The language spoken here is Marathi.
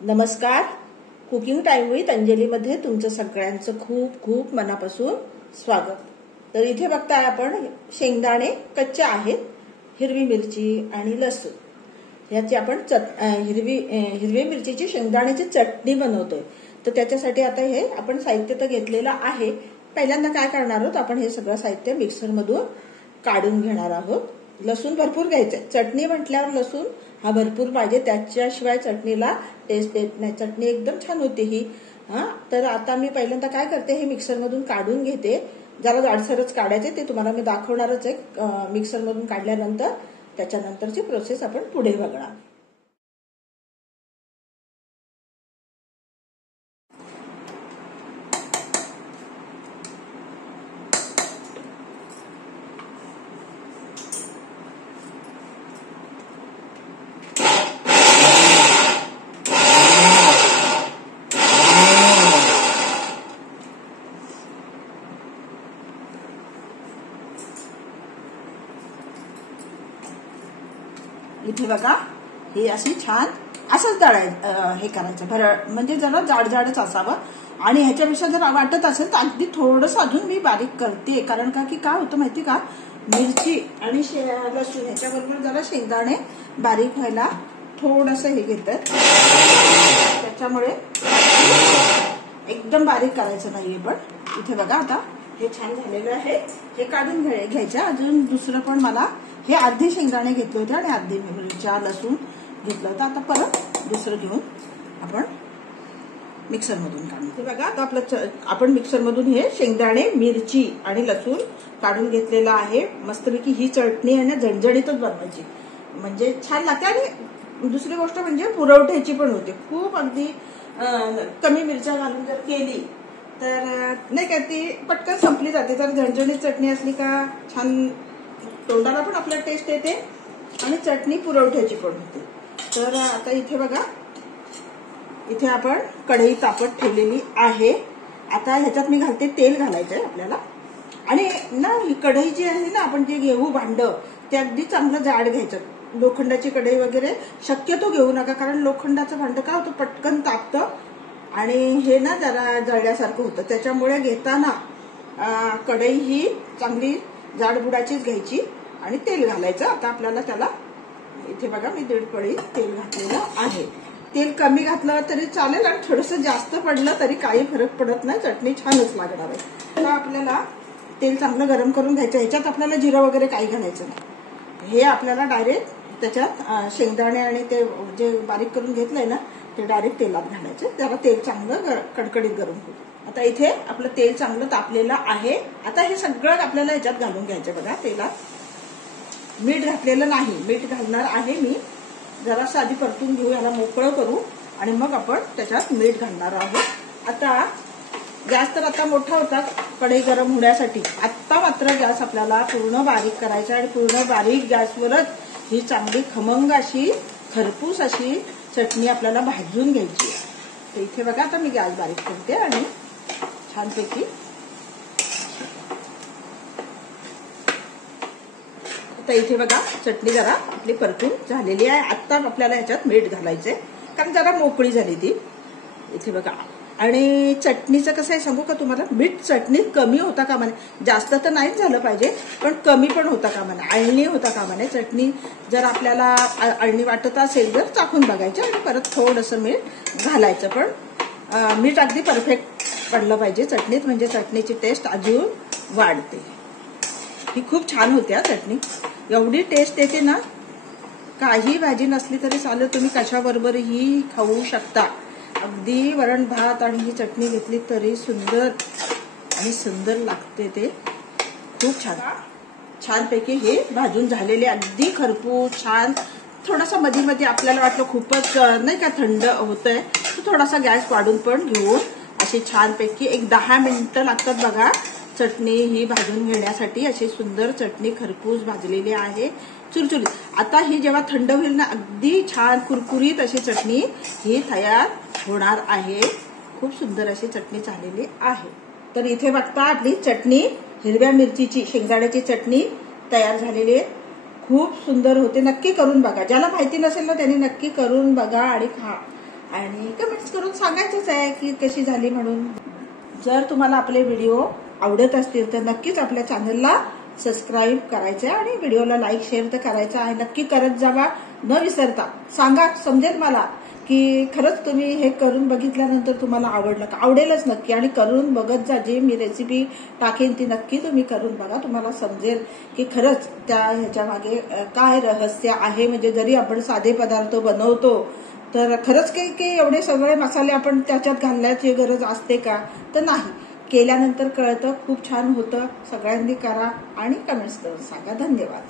नमस्कार. कुकिंग टाइम विथ अंजलीमध्ये तुमचं सगळ्यांचं खूप खूप मनापासून स्वागत. तर इथे बघताय आपण शेंगदाणे कच्चे आहेत, हिरवी मिरची आणि लसूण याची आपण हिरवी मिरचीची शेंगदाण्याची चटणी बनवतोय. तर त्याच्यासाठी आता हे आपण साहित्य तर घेतलेलं आहे. पहिल्यांदा काय करणार आहोत, आपण हे सगळं साहित्य मिक्सर मधून काढून घेणार आहोत. लसूण भरपूर घ्यायचंय. चटणी म्हटल्यावर लसूण हा भरपूर पाहिजे, त्याच्याशिवाय चटणीला टेस्ट येत नाही. चटणी एकदम छान होते ही. तर आता मी पहिल्यांदा काय करते, हे मिक्सर मधून काढून घेते. जरा जाडसरच काढायचे, ते तुम्हाला मी दाखवणारच आहे. मिक्सर मधून काढल्यानंतर त्याच्यानंतरची प्रोसेस आपण पुढे बघणार. इथे बघा, हे अशी छान असंच दळायचं, हे करायचं म्हणजे जरा जाडच असावं. आणि ह्याच्यापेक्षा जर वाटत असेल तर अगदी थोडंसं अजून मी बारीक करते. कारण का की काय होतं माहिती का, मिरची आणि लसूण ह्याच्याबरोबर जरा शेंगदाणे बारीक व्हायला थोडंसं हे घेतात, त्याच्यामुळे एकदम बारीक करायचं नाहीये. पण इथे बघा, आता हे छान झालेलं आहे. हे काढून घ्यायचं. अजून दुसरं पण मला हे अर्धे शेंगदाणे घेतले होते आणि अर्धे मिरच्या लसूण घेतलं होतं. आता परत दुसरं घेऊन आपण मिक्सर मधून काढून. ते बघा, आता आपण मिक्सर मधून हे शेंगदाणे, मिरची आणि लसूण काढून घेतलेलं आहे. मस्तपैकी ही चटणी आहे ना, झणझणीतच बनवायची म्हणजे छान लागते. आणि दुसरी गोष्ट म्हणजे पुरवठ्याची पण होते. खूप अगदी कमी मिरच्या घालून जर केली तर नाही का, ती पटकन संपली जाते. तर झणझणीत चटणी असली का छान तोंडाला पण आपल्या टेस्ट येते आणि चटणी पुरवठ्याची पण होते. तर आता इथे बघा, इथे आपण कढई तापत ठेवलेली आहे. आता ह्याच्यात मी घालते, तेल घालायचंय आपल्याला. आणि ना, ही कढई जी आहे ना, आपण जे घेऊ भांड, ते अगदी चांगलं जाड घ्यायचं. लोखंडाची कढई वगैरे शक्यतो घेऊ नका, कारण लोखंडाचं भांड काय होतं, पटकन तापतं आणि हे ना जरा जळल्यासारखं होतं. त्याच्यामुळे घेताना कढई ही चांगली जाडबुडाचीच घ्यायची आणि तेल घालायचं. आता आपल्याला त्याला इथे बघा, मी 1.5 पळी तेल घातलेलं आहे. तेल कमी घातलं तरी चालेल आणि थोडंसं जास्त पडलं तरी काही फरक पडत नाही, चटणी छानच लागणार आहे. आता आपल्याला तेल चांगलं गरम करून घ्यायचं. ह्याच्यात आपल्याला जिरं वगैरे काही घालायचं नाही. हे आपल्याला डायरेक्ट त्याच्यात शेंगदाणे आणि ते जे बारीक करून घेतलंय ना, ते डायरेक्ट तेलात घालायचं. त्याला तेल चांगलं कडकडीत गरम होतं. आता इथे आपलं तेल चांगलं तापलेलं आहे. आता हे सगळं आपल्याला ह्याच्यात घालून घ्यायचं. बघा, तेलात मीठ घातलेलं नाही, मीठ घालणार आहे मी. जरासं आधी परतून घेऊ, याला मोकळं करू आणि मग आपण त्याच्यात मीठ घालणार आहोत. आता गॅस तर आता मोठा होता कढई गरम होण्यासाठी. आता मात्र गॅस आपल्याला पूर्ण बारीक करायचा आणि पूर्ण बारीक गॅसवरच ही चांगली खमंग अशी खरपूस अशी चटणी आपल्याला भाजून घ्यायची. तर इथे बघा, आता मी गॅस बारीक करते आणि छानपैकी आता इथे बघा, चटणी जरा आपली परतून झालेली आहे. आता आपल्याला ह्याच्यात मीठ घालायचंय, कारण जरा मोकळी झाली ती. इथे बघा, आणि चटणीचं कसं आहे सांगू का तुम्हाला, मीठ चटणीत कमी होता कामा नये. जास्त तर नाहीच झालं पाहिजे, पण कमी पण होता कामा नये, अळणी होता कामा नये. चटणी जर आपल्याला अळणी वाटत असेल तर चाखून बघायचं आणि परत थोडंसं मीठ घालायचं. पण मीठ अगदी परफेक्ट पडलं पाहिजे चटणीत, म्हणजे चटणीची टेस्ट अजून वाढते. ही खूप छान होते हा चटणी. एवढी टेस्ट येते ना, काही भाजी नसली तरी चालेल, तुम्ही कशाबरोबरही खाऊ शकता. अगदी वरण भात आणि ही चटणी घेतली तरी सुंदर लागते. ते खूप छानपैकी हे भाजून झालेले, अगदी खरपूस छान. थोडासा मध्ये मध्ये आपल्याला वाटलं खूपच नाही का थंड होतंय, तर थोडासा गॅस वाढून पण घेऊन अशी छानपैकी 10 मिनिटं लागतात बघा चटणी ही भाजून घेण्यासाठी. अशी सुंदर चटणी खरपूस भाजलेली आहे, चुरचुरीत. आता ही जेव्हा थंड होईल ना, अगदी छान कुरकुरीत अशी चटणी ही तयार होणार आहे. खूप सुंदर अशी चटणी झालेली आहे. तर इथे बघता, आपली चटणी हिरव्या मिरचीची शेंगदाण्याची चटणी तयार झालेली आहे. खूप सुंदर होते, नक्की करून बघा. ज्याला माहिती नसेल ना त्यांनी नक्की करून बघा आणि खा. आणि कमेंट्स करून सांगायचंच आहे की कशी झाली म्हणून. जर तुम्हाला आपले व्हिडिओ आवडत असतील तर नक्कीच आपल्या चॅनलला सबस्क्राईब करायचं आहे आणि व्हिडिओला लाईक शेअर तर करायचं आहे. नक्की करत जावा न विसरता. सांगा, समजेल मला की खरंच तुम्ही हे करून बघितल्यानंतर तुम्हाला आवडलं का. आवडेलच नक्की. आणि करून बघत जा. जे मी रेसिपी टाकेन ती नक्की तुम्ही करून बघा. तुम्हाला समजेल की खरंच त्या ह्याच्या मागे काय रहस्य आहे. म्हणजे जरी आपण साधे पदार्थ बनवतो तर खरंच काही एवढे सगळे मसाले आपण त्याच्यात घालण्याची गरज असते का, तर नाही. केल्यानंतर कळतं. खूप छान होतं. सगळ्यांनी करा आणि कमेंट्स करून सांगा. धन्यवाद.